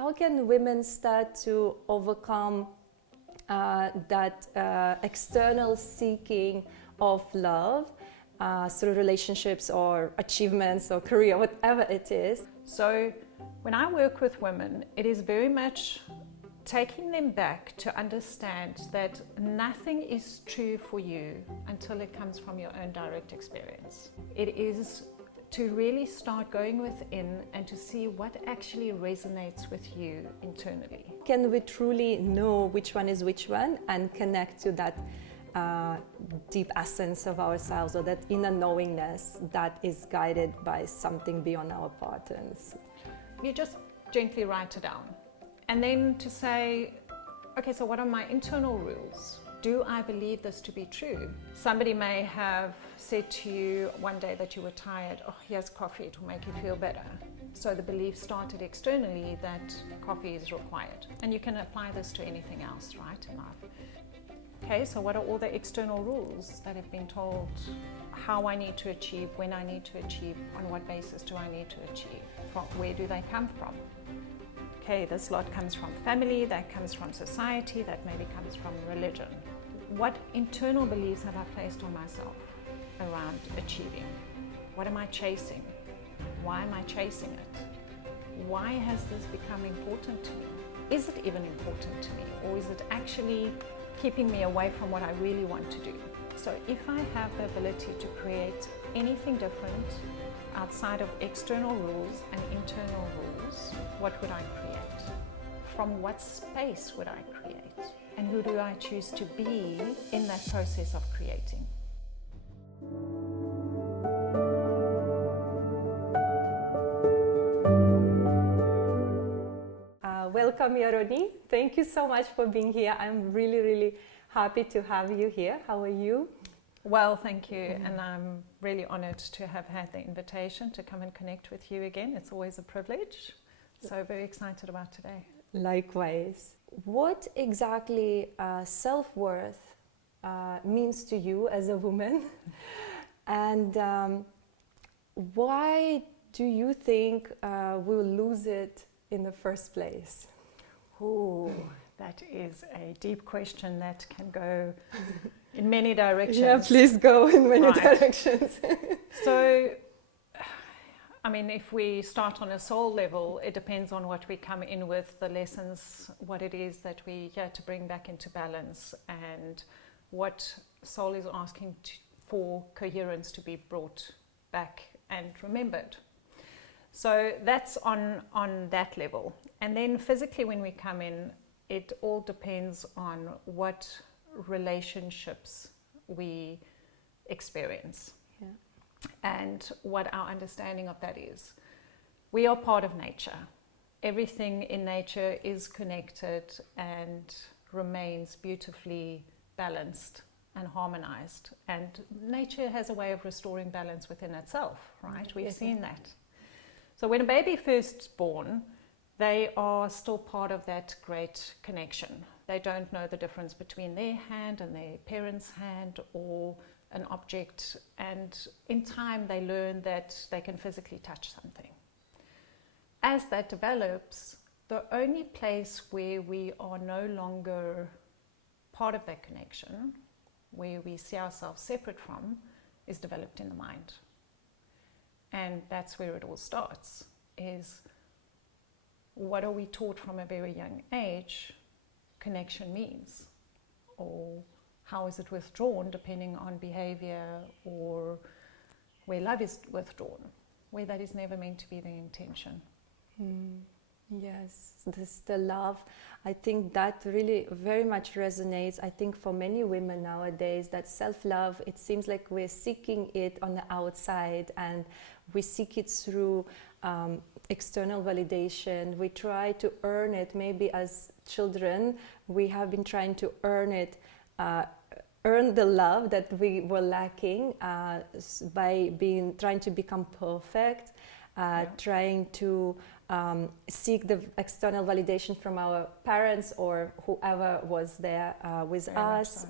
how can women start to overcome that external seeking of love through relationships or achievements or career, whatever it is? So when I work with women, it is very much taking them back to understand that nothing is true for you until it comes from your own direct experience. It is to really start going within and to see what actually resonates with you internally. Can we truly know which one is which one and connect to that deep essence of ourselves, or that inner knowingness that is guided by something beyond our patterns? You just gently write it down. And then to say, okay, so what are my internal rules? Do I believe this to be true? Somebody may have said to you one day that you were tired, oh, here's coffee, it will make you feel better. So the belief started externally that coffee is required. And you can apply this to anything else, right, in life. Okay, so what are all the external rules that have been told how I need to achieve, when I need to achieve, on what basis do I need to achieve, from where do they come from? Okay, this lot comes from family, that comes from society, that maybe comes from religion. What internal beliefs have I placed on myself around achieving? What am I chasing? Why am I chasing it? Why has this become important to me? Is it even important to me? Or is it actually keeping me away from what I really want to do? So if I have the ability to create anything different outside of external rules and internal rules, what would I create? From what space would I create? And who do I choose to be in that process of creating? Welcome, Yaroni. Thank you so much for being here. I'm really, really happy to have you here. How are you? Well, thank you. And I'm really honored to have had the invitation to come and connect with you again. It's always a privilege. So very excited about today. Likewise. What exactly self-worth means to you as a woman? And why do you think we'll lose it in the first place? Oh, that is a deep question that can go in many directions. Yeah, please go in many directions. So, I mean, if we start on a soul level, it depends on what we come in with, the lessons, what it is that we here to bring back into balance, and what soul is asking for coherence to be brought back and remembered. So that's on that level. And then physically when we come in, it all depends on what relationships we experience. Yeah. And what our understanding of that is. We are part of nature. Everything in nature is connected and remains beautifully balanced and harmonized. And nature has a way of restoring balance within itself, right? We've seen that. So when a baby first is born, they are still part of that great connection. They don't know the difference between their hand and their parent's hand or an object, and in time they learn that they can physically touch something. As that develops, the only place where we are no longer part of that connection, where we see ourselves separate from, is developed in the mind. And that's where it all starts, is what are we taught from a very young age connection means, or how is it withdrawn depending on behavior, or where love is withdrawn, where that is never meant to be the intention. Yes, the love. I think that really very much resonates. I think for many women nowadays, that self-love, it seems like we're seeking it on the outside, and we seek it through external validation. We try to earn it. Maybe as children, we have been trying to earn it, earn the love that we were lacking by trying to become perfect, trying to seek the external validation from our parents or whoever was there with us.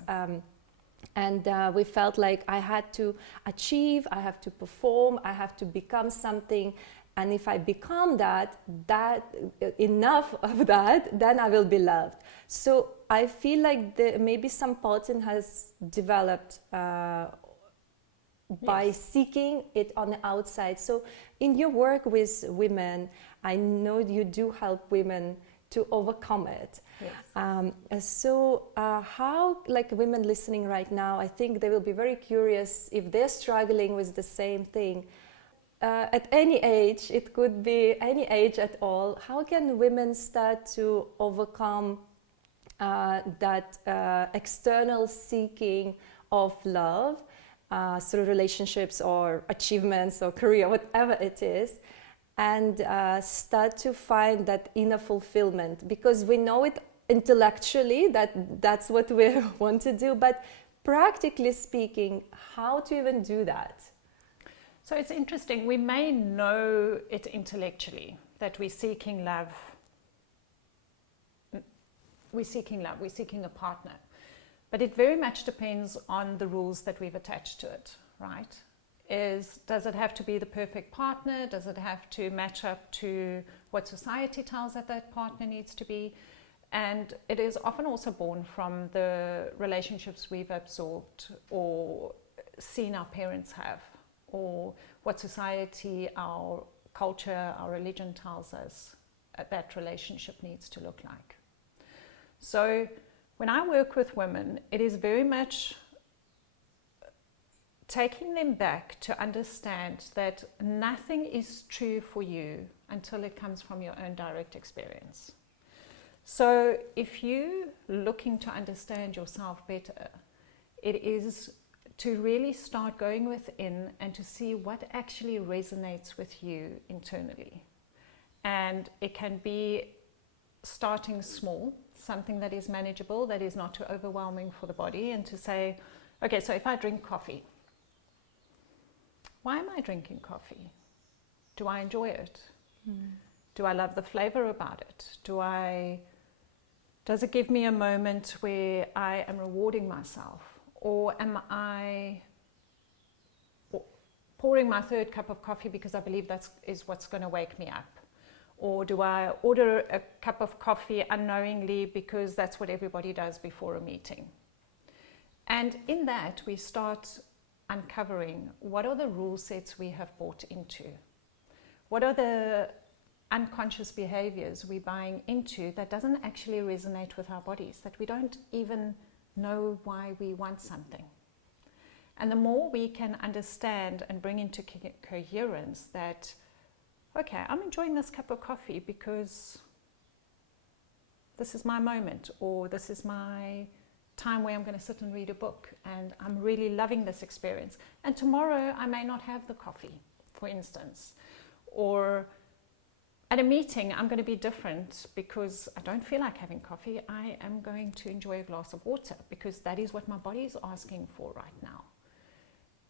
And we felt like I had to achieve, I have to perform, I have to become something. And if I become that enough of that, then I will be loved. So I feel like maybe some pattern has developed by seeking it on the outside. So in your work with women, I know you do help women to overcome it. Yes. How, like women listening right now, I think they will be very curious if they're struggling with the same thing. At any age, it could be any age at all, how can women start to overcome that external seeking of love through relationships or achievements or career, whatever it is, and start to find that inner fulfillment? Because we know it intellectually that's what we want to do, but practically speaking, how to even do that? So it's interesting, we may know it intellectually that we're seeking love, we're seeking a partner, but it very much depends on the rules that we've attached to it, right? Does it have to be the perfect partner? Does it have to match up to what society tells that partner needs to be? And it is often also born from the relationships we've absorbed or seen our parents have, or what society, our culture, our religion tells us that relationship needs to look like. So when I work with women, it is very much taking them back to understand that nothing is true for you until it comes from your own direct experience. So if you're looking to understand yourself better, it is to really start going within and to see what actually resonates with you internally. And it can be starting small, something that is manageable, that is not too overwhelming for the body, and to say, okay, so if I drink coffee, why am I drinking coffee? Do I enjoy it? Do I love the flavor about it? Does it give me a moment where I am rewarding myself? Or am I pouring my third cup of coffee because I believe that is what's going to wake me up? Or do I order a cup of coffee unknowingly because that's what everybody does before a meeting? And in that, we start uncovering what are the rule sets we have bought into. What are the unconscious behaviors we're buying into that doesn't actually resonate with our bodies, that we don't even know why we want something. And the more we can understand and bring into coherence that, okay, I'm enjoying this cup of coffee because this is my moment, or this is my time where I'm going to sit and read a book and I'm really loving this experience. And tomorrow I may not have the coffee, for instance. Or at a meeting, I'm going to be different because I don't feel like having coffee. I am going to enjoy a glass of water because that is what my body is asking for right now.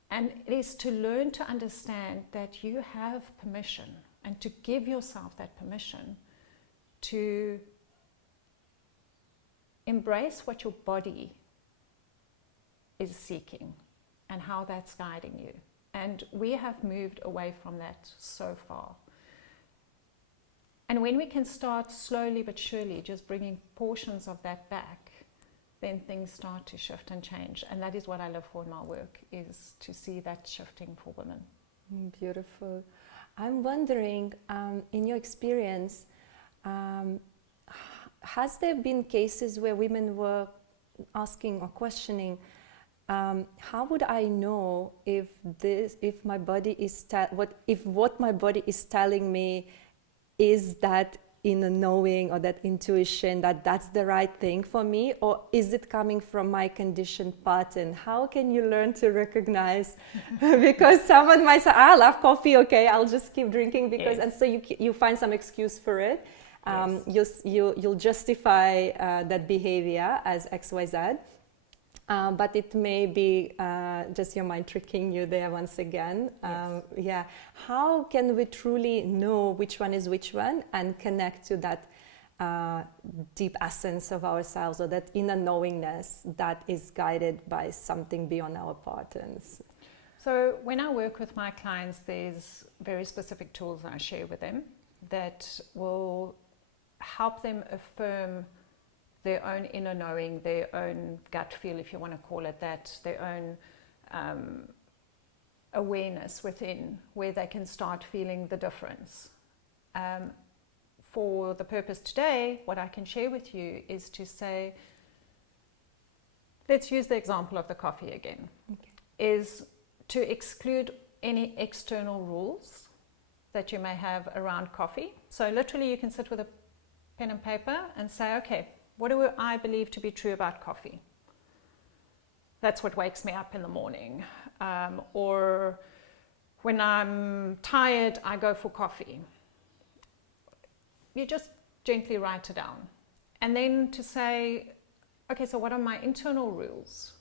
And it is to learn to understand that you have permission, and to give yourself that permission to embrace what your body is seeking and how that's guiding you. And we have moved away from that so far. And when we can start slowly but surely just bringing portions of that back, then things start to shift and change. And that is what I live for in my work, is to see that shifting for women. Beautiful. I'm wondering, in your experience, has there been cases where women were asking or questioning, how would I know if my body is what my body is telling me is that inner knowing or that intuition, that that's the right thing for me, or is it coming from my conditioned pattern? How can you learn to recognize? Because someone might say, I love coffee, okay, I'll just keep drinking because, and so you find some excuse for it. You'll justify that behavior as XYZ. But it may be just your mind tricking you there once again. How can we truly know which one is which one and connect to that deep essence of ourselves, or that inner knowingness that is guided by something beyond our patterns? So when I work with my clients, there's very specific tools I share with them that will help them affirm their own inner knowing, their own gut feel, if you want to call it that, their own awareness within, where they can start feeling the difference. For the purpose today, what I can share with you is to say, let's use the example of the coffee again, is to exclude any external rules that you may have around coffee. So literally you can sit with a pen and paper and say, okay, what do I believe to be true about coffee? That's what wakes me up in the morning. Or when I'm tired, I go for coffee. You just gently write it down. And then to say, okay, so what are my internal rules?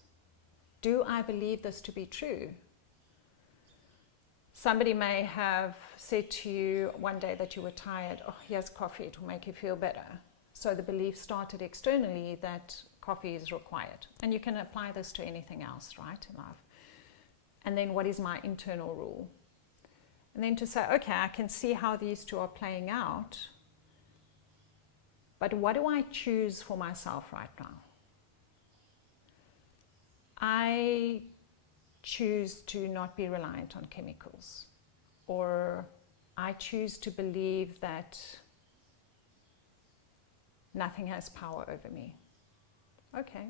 Do I believe this to be true? Somebody may have said to you one day that you were tired, oh, here's coffee, it will make you feel better. So the belief started externally that coffee is required. And you can apply this to anything else, right, in life. And then what is my internal rule? And then to say, okay, I can see how these two are playing out, but what do I choose for myself right now? I choose to not be reliant on chemicals, or I choose to believe that nothing has power over me. Okay.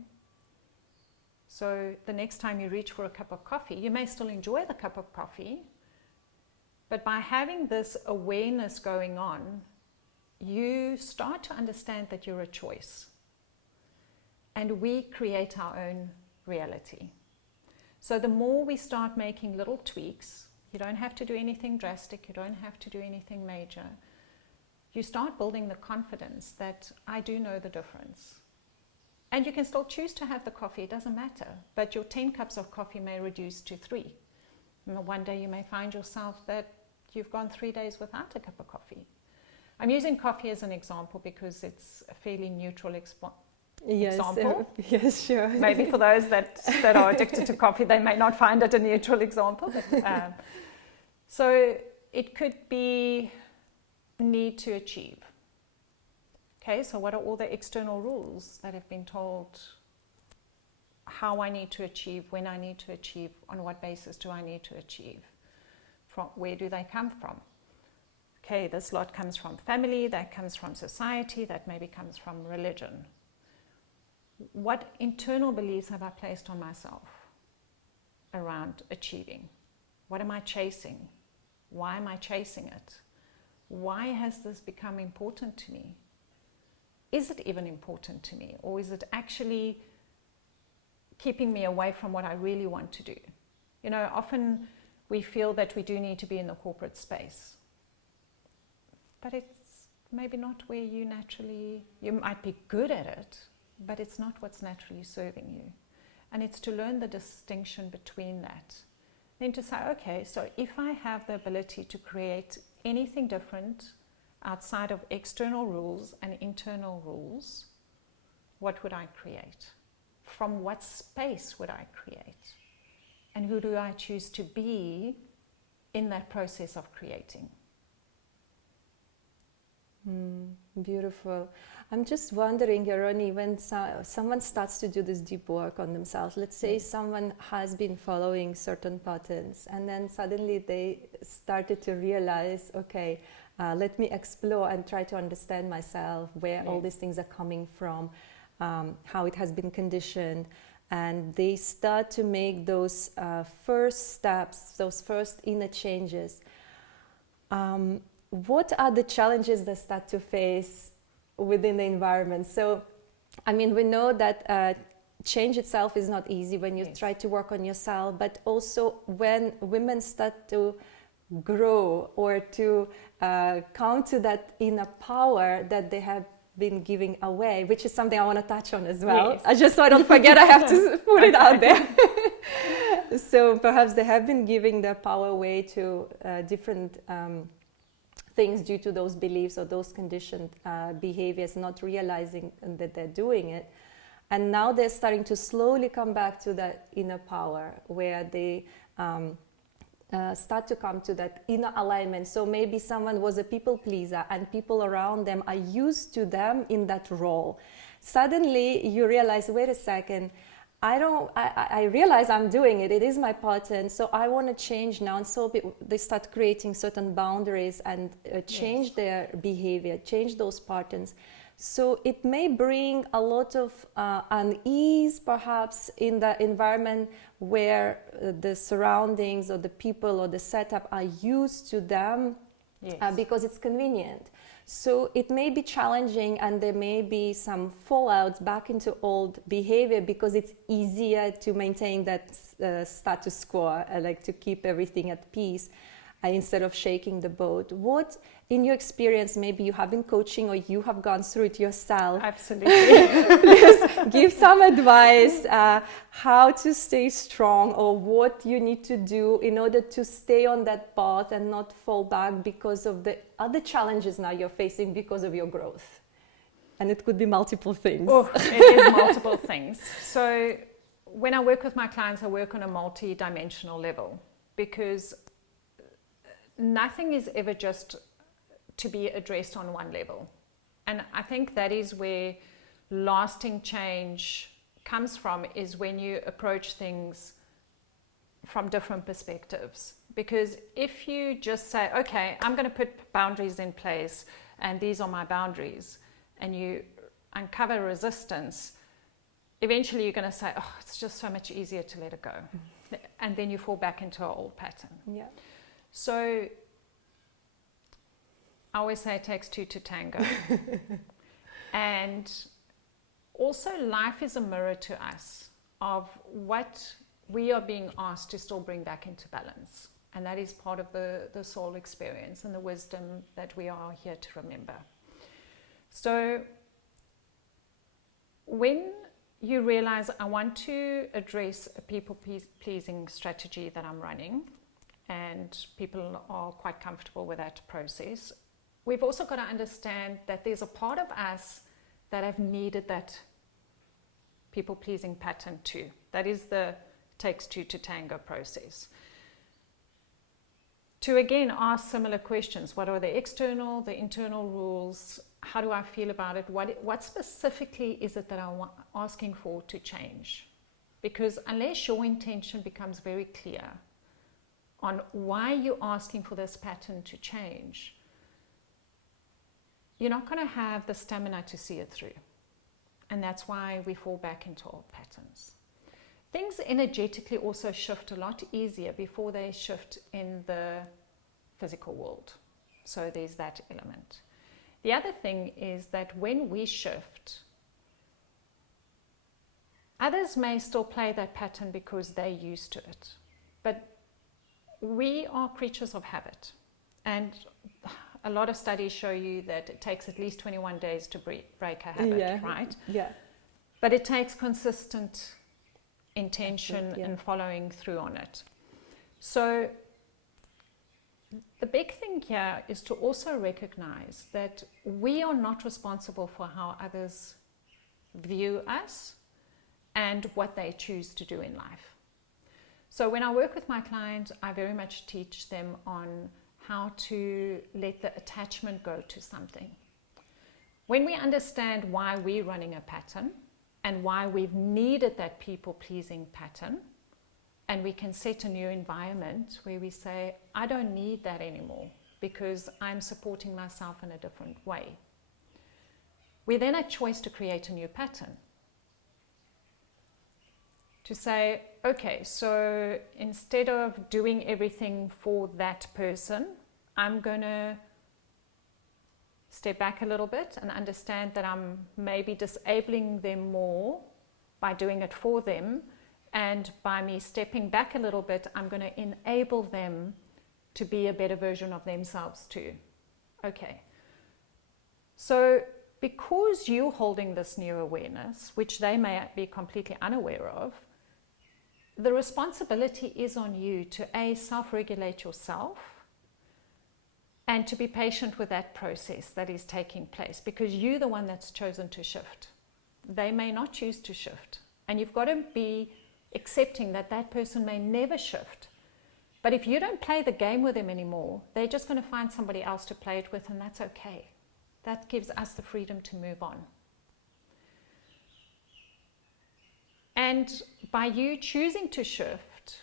So the next time you reach for a cup of coffee, you may still enjoy the cup of coffee, but by having this awareness going on, you start to understand that you're a choice. And we create our own reality. So the more we start making little tweaks, you don't have to do anything drastic, you don't have to do anything major. You start building the confidence that I do know the difference. And you can still choose to have the coffee, it doesn't matter. But your 10 cups of coffee may reduce to 3. And one day you may find yourself that you've gone 3 days without a cup of coffee. I'm using coffee as an example because it's a fairly neutral example. Yes, sure. Maybe for those that are addicted to coffee, they may not find it a neutral example. But, so it could be need to achieve. Okay, so what are all the external rules that have been told how I need to achieve, when I need to achieve, on what basis do I need to achieve? From where do they come from? Okay, this lot comes from family, that comes from society, that maybe comes from religion. What internal beliefs have I placed on myself around achieving? What am I chasing? Why am I chasing it? Why has this become important to me? Is it even important to me? Or is it actually keeping me away from what I really want to do? You know, often we feel that we do need to be in the corporate space. But it's maybe not where you might be good at it, but it's not what's naturally serving you. And it's to learn the distinction between that. Then to say, okay, so if I have the ability to create anything different outside of external rules and internal rules, what would I create? From what space would I create? And who do I choose to be in that process of creating? Beautiful. I'm just wondering, Yaroni, when someone starts to do this deep work on themselves, let's say someone has been following certain patterns and then suddenly they started to realize, okay, let me explore and try to understand myself, where all these things are coming from, how it has been conditioned. And they start to make those first steps, those first inner changes. What are the challenges they start to face within the environment? So, I mean, we know that change itself is not easy when you try to work on yourself, but also when women start to grow or to come to that inner power that they have been giving away, which is something I want to touch on as well. Yes. I just so I don't forget, I have to put it out there. So perhaps they have been giving their power away to different things due to those beliefs or those conditioned behaviors, not realizing that they're doing it. And now they're starting to slowly come back to that inner power where they start to come to that inner alignment. So maybe someone was a people pleaser and people around them are used to them in that role. Suddenly you realize, wait a second, I realize I'm doing it. It is my pattern. So I want to change now. And so they start creating certain boundaries and change their behavior, change those patterns. So it may bring a lot of unease, perhaps, in the environment where the surroundings or the people or the setup are used to them, because it's convenient. So it may be challenging, and there may be some fallout back into old behavior because it's easier to maintain that status quo, like to keep everything at peace instead of shaking the boat. What, in your experience, maybe you have been coaching or you have gone through it yourself? Absolutely. Please give some advice how to stay strong, or what you need to do in order to stay on that path and not fall back because of the other challenges now you're facing because of your growth. And it could be multiple things. Oh, it is multiple things. So when I work with my clients, I work on a multi-dimensional level, because nothing is ever just to be addressed on one level. And I think that is where lasting change comes from, is when you approach things from different perspectives. Because if you just say, okay, I'm going to put boundaries in place and these are my boundaries, and you uncover resistance, eventually you're going to say, oh, it's just so much easier to let it go. And then you fall back into an old pattern. Yeah. So I always say it takes two to tango. And also life is a mirror to us of what we are being asked to still bring back into balance. And that is part of the soul experience and the wisdom that we are here to remember. So when you realize, I want to address a people-pleasing strategy that I'm running, and people are quite comfortable with that process, we've also got to understand that there's a part of us that have needed that people-pleasing pattern too. That is the takes two to tango process. To again ask similar questions. What are the external, the internal rules? How do I feel about it? What specifically is it that I'm asking for to change? Because unless your intention becomes very clear on why you're asking for this pattern to change, you're not going to have the stamina to see it through. And that's why we fall back into old patterns. Things energetically also shift a lot easier before they shift in the physical world. So there's that element. The other thing is that when we shift, others may still play that pattern because they're used to it. But we are creatures of habit. And a lot of studies show you that it takes at least 21 days to break a habit, right? Yeah. But it takes consistent intention Absolutely, yeah. and following through on it. So the big thing here is to also recognize that we are not responsible for how others view us and what they choose to do in life. So when I work with my clients, I very much teach them on how to let the attachment go to something. When we understand why we're running a pattern and why we've needed that people-pleasing pattern, and we can set a new environment where we say, I don't need that anymore because I'm supporting myself in a different way. We then have a choice to create a new pattern. To say, okay, so instead of doing everything for that person, I'm going to step back a little bit and understand that I'm maybe disabling them more by doing it for them. And by me stepping back a little bit, I'm going to enable them to be a better version of themselves too. Okay. So because you're holding this new awareness, which they may be completely unaware of, the responsibility is on you to A, self-regulate yourself, and to be patient with that process that is taking place, because you're the one that's chosen to shift. They may not choose to shift. And you've got to be accepting that that person may never shift, But if you don't play the game with them anymore, they're just going to find somebody else to play it with, and that's okay. That gives us the freedom to move on. And by you choosing to shift,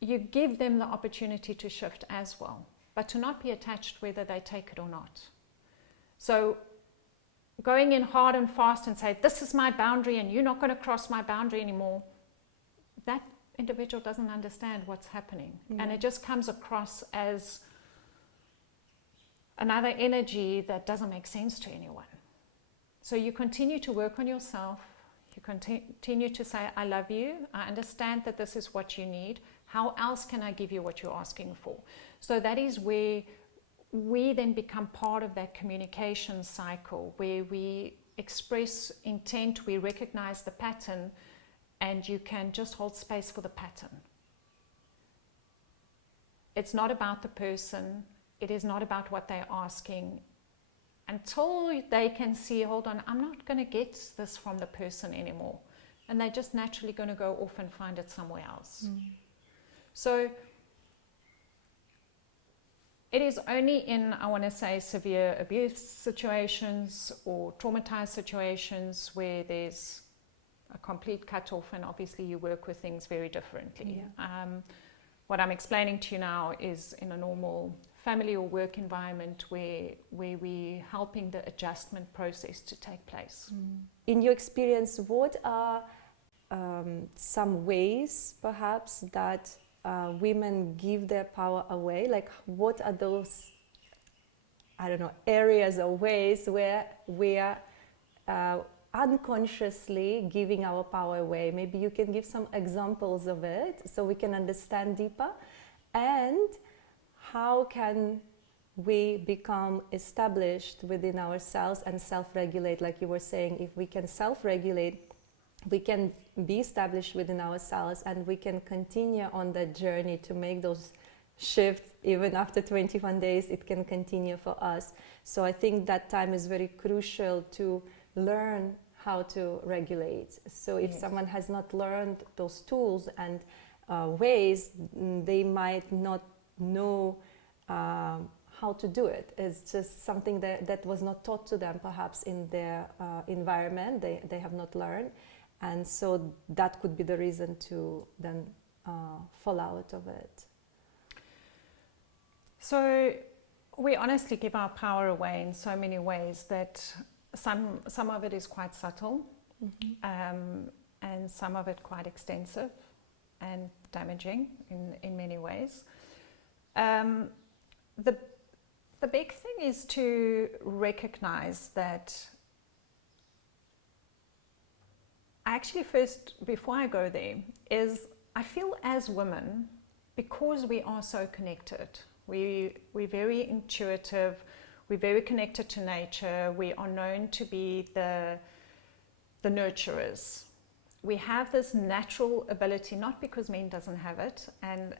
you give them the opportunity to shift as well, but to not be attached whether they take it or not. So going in hard and fast and say, this is my boundary and you're not going to cross my boundary anymore, that individual doesn't understand what's happening. And it just comes across as another energy that doesn't make sense to anyone. So you continue to work on yourself. You continue to say, I love you. I understand that this is what you need. How else can I give you what you're asking for? So that is where we then become part of that communication cycle, where we express intent, we recognize the pattern, and you can just hold space for the pattern. It's not about the person. It is not about what they're asking. Until they can see, hold on, I'm not going to get this from the person anymore. And they're just naturally going to go off and find it somewhere else. So it is only in, I want to say, severe abuse situations or traumatized situations where there's a complete cut-off, and obviously you work with things very differently. What I'm explaining to you now is in a normal family or work environment where we're helping the adjustment process to take place. In your experience, what are some ways perhaps that women give their power away? Like, what are those, I don't know, areas or ways where we are unconsciously giving our power away? Maybe you can give some examples of it so we can understand deeper. And how can we become established within ourselves and self-regulate? Like you were saying, if we can self-regulate, we can be established within ourselves, and we can continue on that journey to make those shifts. Even after 21 days, it can continue for us. So I think that time is very crucial to learn how to regulate. So if someone has not learned those tools and ways, they might not know how to do it. It's just something that was not taught to them perhaps in their environment. They have not learned, and so that could be the reason to then fall out of it. So we honestly give our power away in so many ways that some of it is quite subtle, and some of it quite extensive and damaging in many ways. The big thing is to recognize that actually first, before I go there, is I feel as women, because we are so connected, we're very intuitive, we're very connected to nature, we are known to be the nurturers. We have this natural ability, not because men doesn't have it, and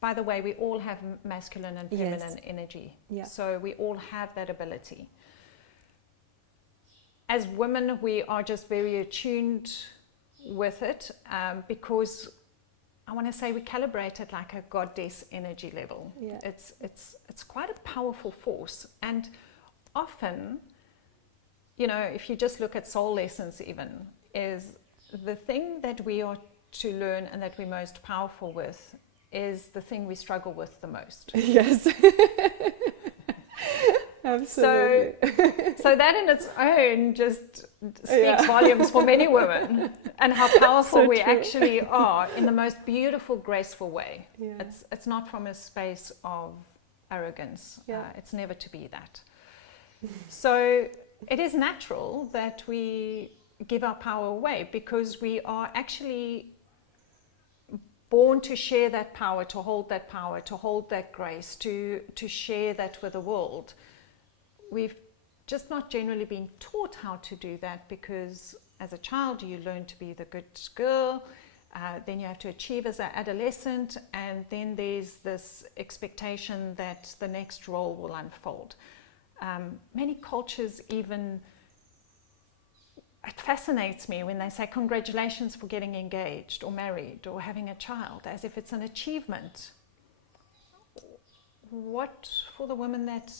by the way, we all have masculine and feminine energy. So we all have that ability. As women, we are just very attuned with it because I want to say we calibrate it like a goddess energy level. It's quite a powerful force. And often, you know, if you just look at soul lessons even, is the thing that we are to learn and that we're most powerful with is the thing we struggle with the most. Yes. Absolutely. So that in its own just speaks volumes for many women, and how powerful we actually are in the most beautiful, graceful way. It's not from a space of arrogance. It's never to be that. So it is natural that we give our power away because we are actually born to share that power, to hold that grace, to share that with the world. We've just not generally been taught how to do that, because as a child you learn to be the good girl, then you have to achieve as an adolescent, and then there's this expectation that the next role will unfold. Many cultures even it fascinates me when they say congratulations for getting engaged or married or having a child, as if it's an achievement. What for the woman that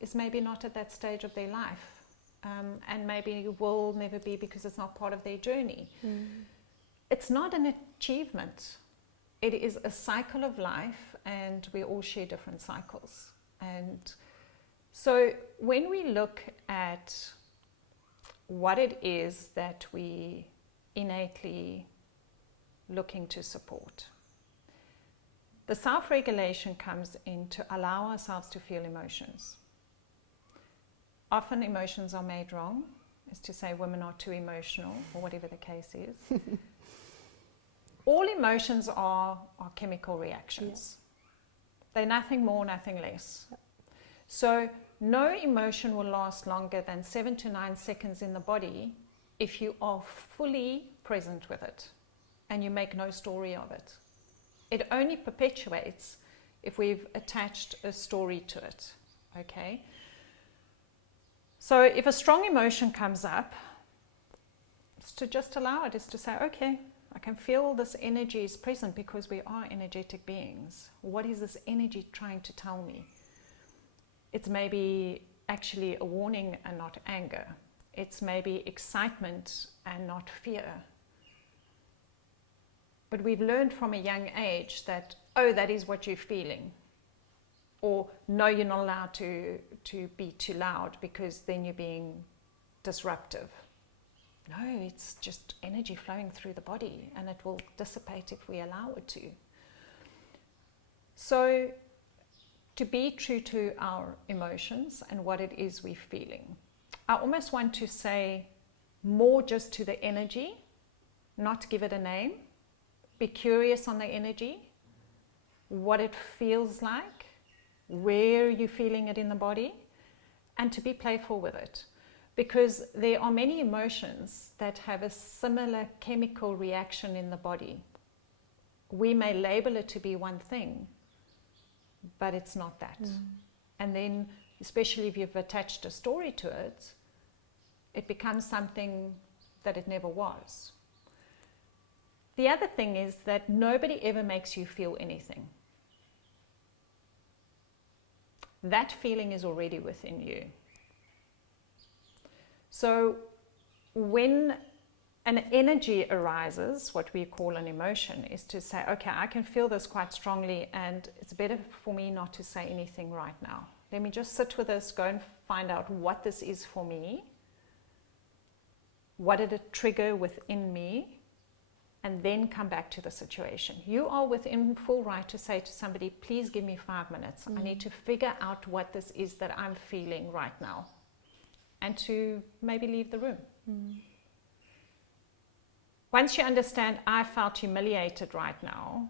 is maybe not at that stage of their life, and maybe will never be because it's not part of their journey? It's not an achievement. It is a cycle of life, and we all share different cycles. And so when we look at what it is that we innately looking to support, the self-regulation comes in to allow ourselves to feel emotions. Often emotions are made wrong, is to say women are too emotional, or whatever the case is. All emotions are chemical reactions. They're nothing more, nothing less. So no emotion will last longer than 7 to 9 seconds in the body if you are fully present with it and you make no story of it. It only perpetuates if we've attached a story to it, okay? So if a strong emotion comes up, it's to just allow it, is to say, okay, I can feel this energy is present because we are energetic beings. What is this energy trying to tell me? It's maybe actually a warning and not anger. It's maybe excitement and not fear. But we've learned from a young age that, oh, that is what you're feeling. Or, no, you're not allowed to be too loud because then you're being disruptive. No, it's just energy flowing through the body, and it will dissipate if we allow it to. So, to be true to our emotions and what it is we're feeling, I almost want to say more just to the energy, not give it a name. Be curious on the energy, what it feels like, where you're feeling it in the body, and to be playful with it. Because there are many emotions that have a similar chemical reaction in the body. We may label it to be one thing, but it's not that. And then, especially if you've attached a story to it, it becomes something that it never was. The other thing is that nobody ever makes you feel anything. That feeling is already within you. So when an energy arises, what we call an emotion, is to say, okay, I can feel this quite strongly, and it's better for me not to say anything right now. Let me just sit with this, go and find out what this is for me. What did it trigger within me? And then come back to the situation. You are within full right to say to somebody, please give me 5 minutes. I need to figure out what this is that I'm feeling right now. And to maybe leave the room. Once you understand, I felt humiliated right now,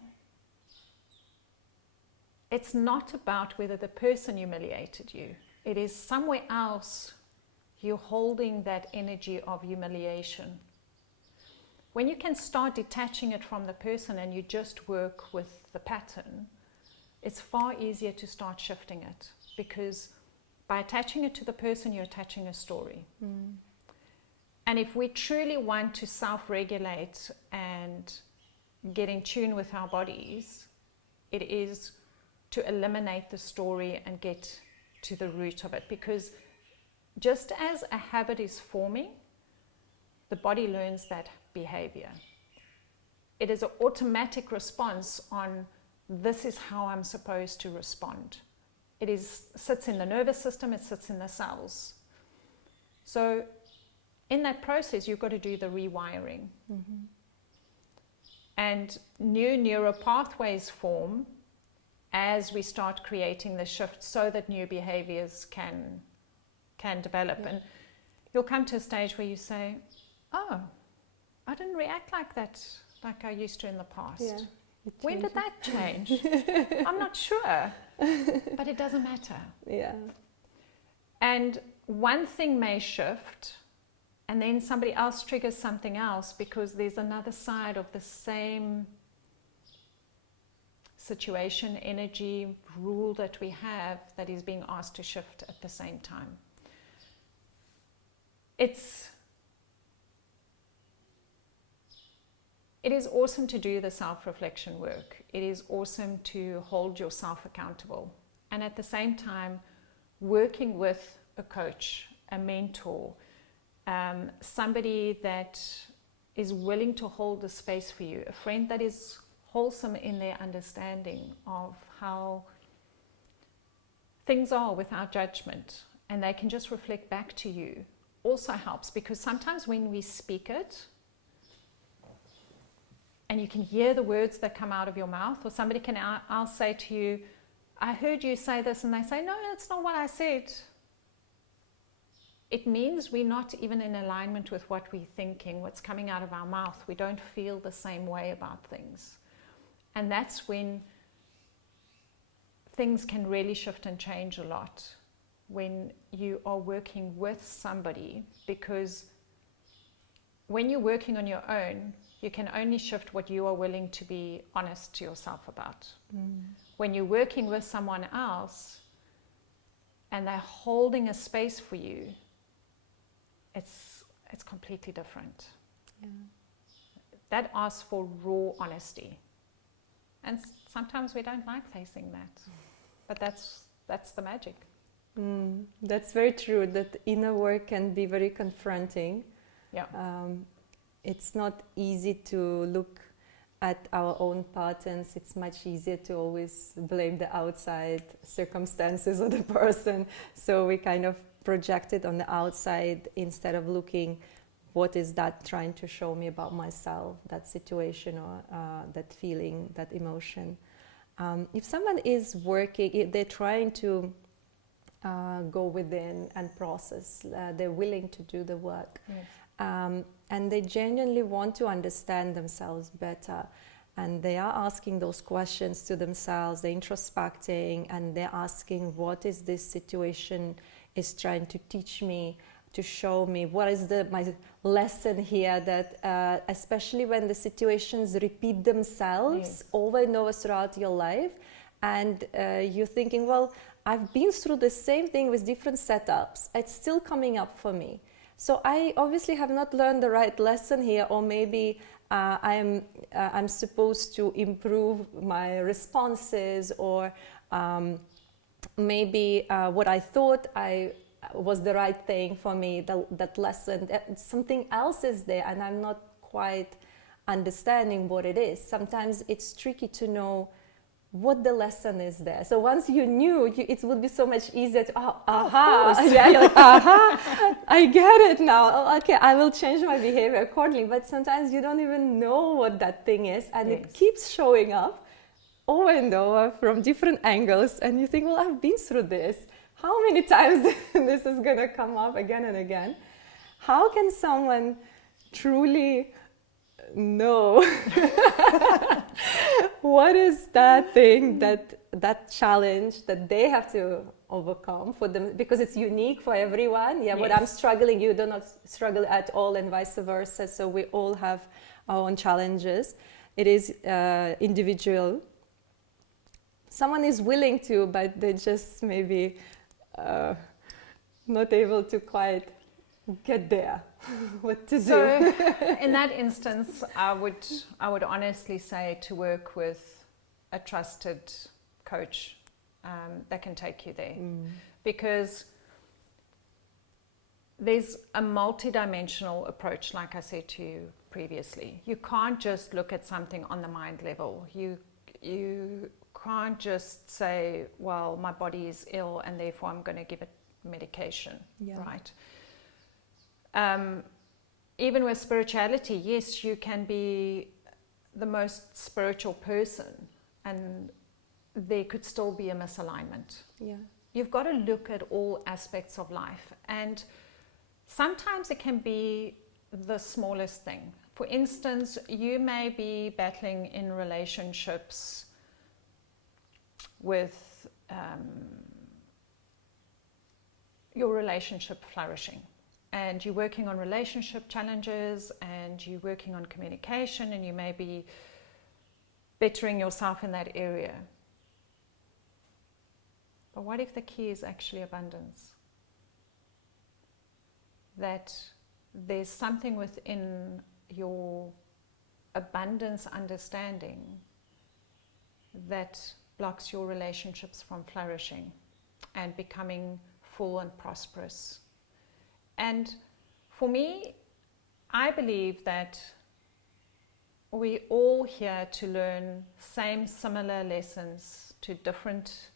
it's not about whether the person humiliated you. It is somewhere else you're holding that energy of humiliation. When you can start detaching it from the person and you just work with the pattern, it's far easier to start shifting it, because by attaching it to the person, you're attaching a story. And if we truly want to self-regulate and get in tune with our bodies, it is to eliminate the story and get to the root of it. Because just as a habit is forming, the body learns that behavior. It is an automatic response on, this is how I'm supposed to respond. It sits in the nervous system, it sits in the cells. So in that process, you've got to do the rewiring. And new neural pathways form as we start creating the shift so that new behaviors can develop. And you'll come to a stage where you say, oh, I didn't react like that, like I used to in the past. When did that change? I'm not sure, but it doesn't matter. And one thing may shift, and then somebody else triggers something else, because there's another side of the same situation, energy, rule that we have that is being asked to shift at the same time. It's it is awesome to do the self-reflection work. It is awesome to hold yourself accountable. And at the same time, working with a coach, a mentor, somebody that is willing to hold the space for you, a friend that is wholesome in their understanding of how things are without judgment, and they can just reflect back to you, also helps, because sometimes when we speak it and you can hear the words that come out of your mouth, or somebody can, I'll say to you, I heard you say this, and they say, no, that's not what I said. It means we're not even in alignment with what we're thinking, what's coming out of our mouth. We don't feel the same way about things. And that's when things can really shift and change a lot, when you are working with somebody, because when you're working on your own, you can only shift what you are willing to be honest to yourself about. When you're working with someone else and they're holding a space for you, it's completely different. Yeah. That asks for raw honesty. And sometimes we don't like facing that. But that's the magic. That's very true, that inner work can be very confronting. Yeah. It's not easy to look at our own patterns. It's much easier to always blame the outside circumstances or the person. So we kind of project it on the outside instead of looking, what is that trying to show me about myself, that situation or that feeling, that emotion. If someone is working, if they're trying to go within and process, they're willing to do the work. Yes. And they genuinely want to understand themselves better, and they are asking those questions to themselves, they're introspecting, and they're asking, what is this situation is trying to teach me, to show me, what is my lesson here, that especially when the situations repeat themselves over and over throughout your life, and you're thinking, well, I've been through the same thing with different setups, it's still coming up for me. So I obviously have not learned the right lesson here, or maybe I'm supposed to improve my responses, or maybe what I thought was the right thing for me, that lesson, something else is there and I'm not quite understanding what it is. Sometimes it's tricky to know what the lesson is there. So once you knew, it would be so much easier to, yeah, you're like, I get it now. Oh, okay, I will change my behavior accordingly. But sometimes you don't even know what that thing is, and it keeps showing up over and over from different angles, and you think, well, I've been through this. How many times this is gonna come up again and again? How can someone truly know what is that thing, that challenge that they have to overcome for them, because it's unique for everyone. What I'm struggling, you do not struggle at all, and vice versa. So we all have our own challenges. It is individual. Someone is willing to, but they just maybe not able to quite get there. What to do? So in that instance, I would honestly say to work with a trusted coach that can take you there, because there's a multidimensional approach, like I said to you previously. You can't just look at something on the mind level. You can't just say, well, my body is ill and therefore I'm going to give it medication, right? Even with spirituality, yes, you can be the most spiritual person and there could still be a misalignment. You've got to look at all aspects of life, and sometimes it can be the smallest thing. For instance, you may be battling in relationships with your relationship flourishing, and you're working on relationship challenges and you're working on communication, and you may be bettering yourself in that area. But what if the key is actually abundance? That there's something within your abundance understanding that blocks your relationships from flourishing and becoming full and prosperous. And for me, I believe that we're all here to learn similar lessons to different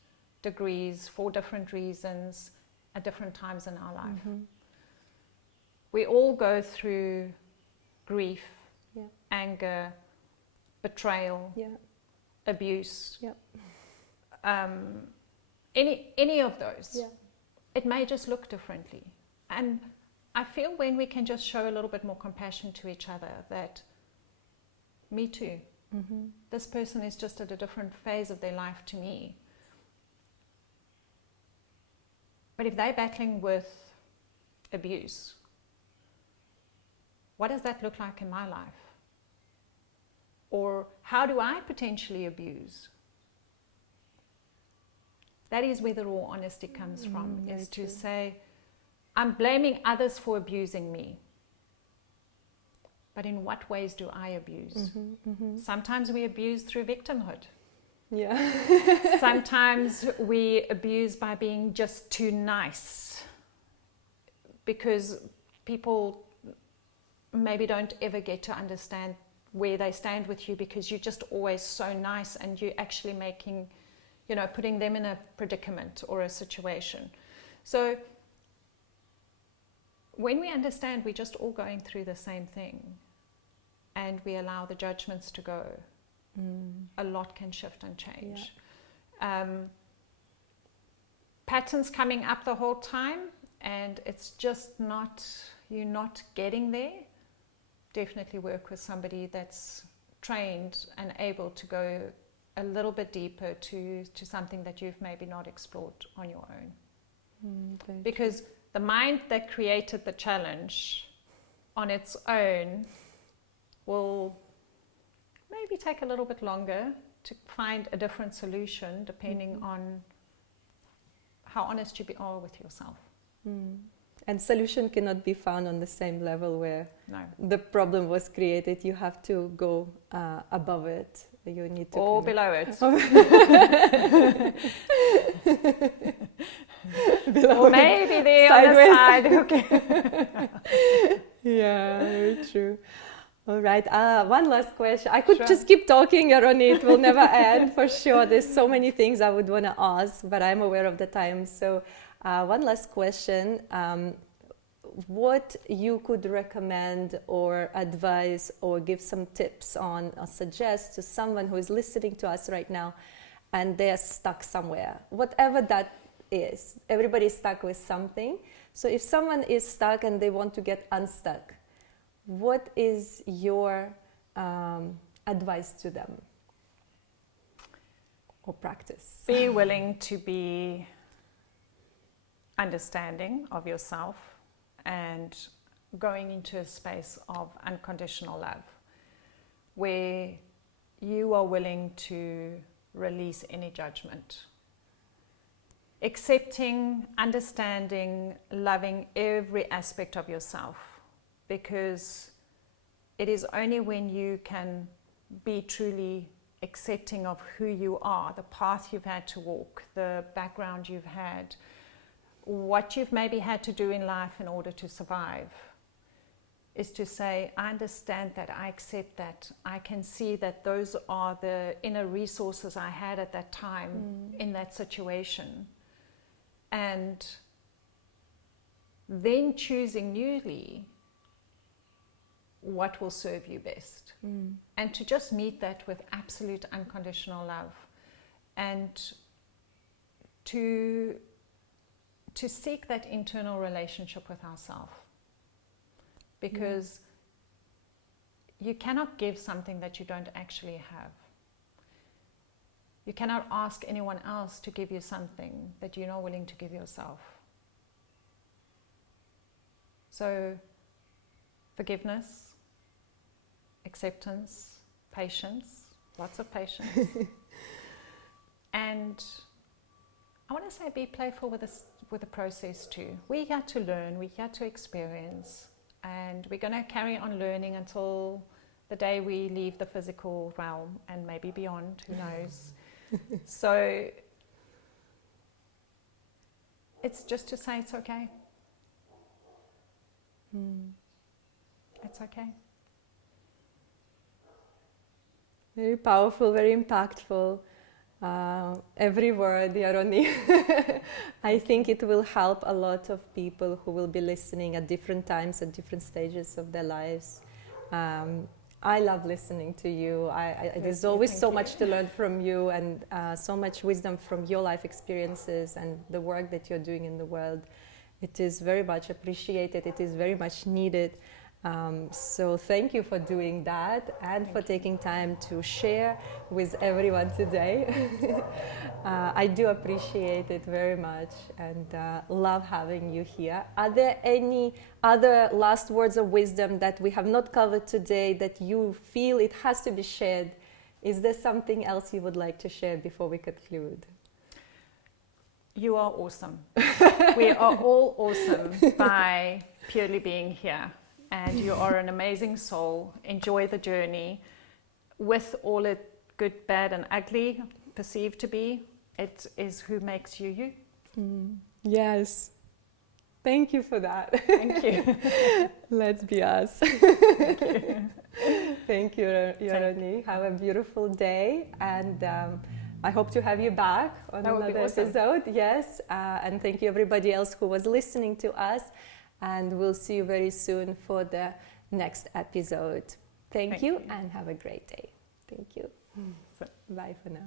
degrees, for different reasons, at different times in our life. Mm-hmm. We all go through grief, Yeah. anger, betrayal, Yeah. abuse, Yeah. any of those. Yeah. It may just look differently. And I feel when we can just show a little bit more compassion to each other, that me too. Mm-hmm. This person is just at a different phase of their life to me. But if they're battling with abuse, what does that look like in my life? Or how do I potentially abuse? That is where the raw honesty comes from, is to say, I'm blaming others for abusing me. But in what ways do I abuse? Mm-hmm, mm-hmm. Sometimes we abuse through victimhood. Yeah. Sometimes we abuse by being just too nice, because people maybe don't ever get to understand where they stand with you, because you're just always so nice and you're actually making, putting them in a predicament or a situation. So when we understand we're just all going through the same thing, and we allow the judgments to go, a lot can shift and change. Yeah. Patterns coming up the whole time, and it's just you're not getting there. Definitely work with somebody that's trained and able to go a little bit deeper to something that you've maybe not explored on your own. Because the mind that created the challenge on its own will maybe take a little bit longer to find a different solution, depending on how honest you are with yourself. And solution cannot be found on the same level where the problem was created. You have to go above it. You need to or below it. Or maybe there on the side. Okay. Yeah, very true. All right, one last question. I could just keep talking, Yaroni, it will never end for sure. There's so many things I would want to ask, but I'm aware of the time. So one last question. What you could recommend or advise or give some tips on or suggest to someone who is listening to us right now and they're stuck somewhere, whatever that is. Everybody's stuck with something. So if someone is stuck and they want to get unstuck, what is your advice to them or practice? Be willing to be understanding of yourself and going into a space of unconditional love, where you are willing to release any judgment. Accepting, understanding, loving every aspect of yourself, because it is only when you can be truly accepting of who you are, the path you've had to walk, the background you've had, what you've maybe had to do in life in order to survive, is to say, I understand that, I accept that, I can see that those are the inner resources I had at that time in that situation. And then choosing newly what will serve you best. And to just meet that with absolute unconditional love, and to seek that internal relationship with ourselves, because you cannot give something that you don't actually have. You cannot ask anyone else to give you something that you're not willing to give yourself. So forgiveness, acceptance, patience, lots of patience. And I want to say, be playful with the process too. We got to learn, we got to experience, and we're going to carry on learning until the day we leave the physical realm and maybe beyond, who knows. So it's just to say it's okay. It's okay. Very powerful, very impactful. Every word, Yaroni. I think it will help a lot of people who will be listening at different times, at different stages of their lives. I love listening to you. There's always so much to learn from you, and so much wisdom from your life experiences and the work that you're doing in the world. It is very much appreciated. It is very much needed. So thank you for doing that and for taking time to share with everyone today. I do appreciate it very much and love having you here. Are there any other last words of wisdom that we have not covered today that you feel it has to be shared? Is there something else you would like to share before we conclude? You are awesome. We are all awesome by purely being here. And you are an amazing soul. Enjoy the journey. With all it good, bad and ugly perceived to be, it is who makes you you. Yes. Thank you for that. Thank you. Let's be us. Thank you. Thank you, Yaroni. Have a beautiful day, and I hope to have you back on another episode. Yes, and thank you everybody else who was listening to us. And we'll see you very soon for the next episode. Thank you and have a great day. Thank you. Bye for now.